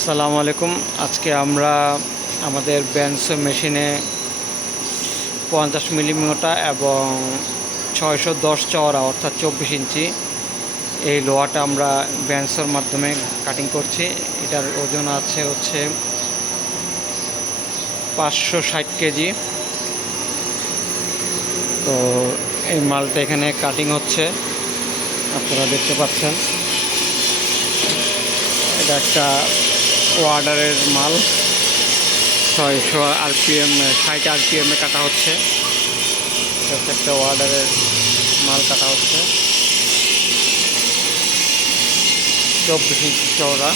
আসসালামু আলাইকুম। আজকে আমরা আমাদের ব্যান্ডসো মেশিনে 50 মিলি মোটা এবং 610 চওড়া অর্থাৎ 24 ইঞ্চি এই লোহাটা আমরা ব্যান্ডসোর মাধ্যমে কাটিং করছি। এটার ওজন হচ্ছে 560 কেজি। তো এই মালটা এখানে কাটিং হচ্ছে, আপনারা দেখতে পাচ্ছেন। এটা একটা ওয়ার্ডারের মাল, 600 RPM 60 RPM কাটা হচ্ছে। এটা হচ্ছে একটা ওয়ার্ডারের মাল কাটা হচ্ছে, 24 ইঞ্চি চওড়া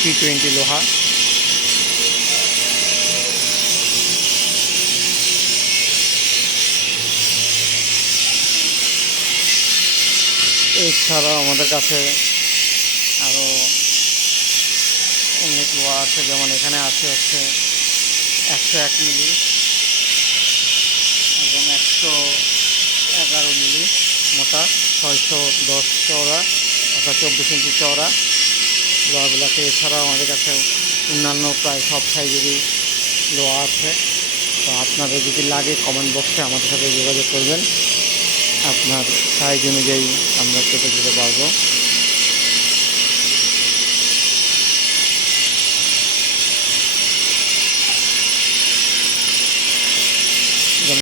T20 লোহা। এছাড়াও আমাদের কাছে আরও অনেক লোহা আছে, যেমন এখানে হচ্ছে 101 মিলি এবং 111 মিলি মোটা, 610 চওড়া অর্থাৎ 24 ইঞ্চি চওড়া লোহাগুলোকে। এছাড়াও আমাদের কাছে অন্যান্য প্রায় সব সাইজেরই লোহা আছে। তো আপনাদের যদি লাগে কমেন্ট বক্সে আমাদের সাথে যোগাযোগ করবেন, আপনার সাইজ অনুযায়ী আমরা কেটে দিতে পারবো।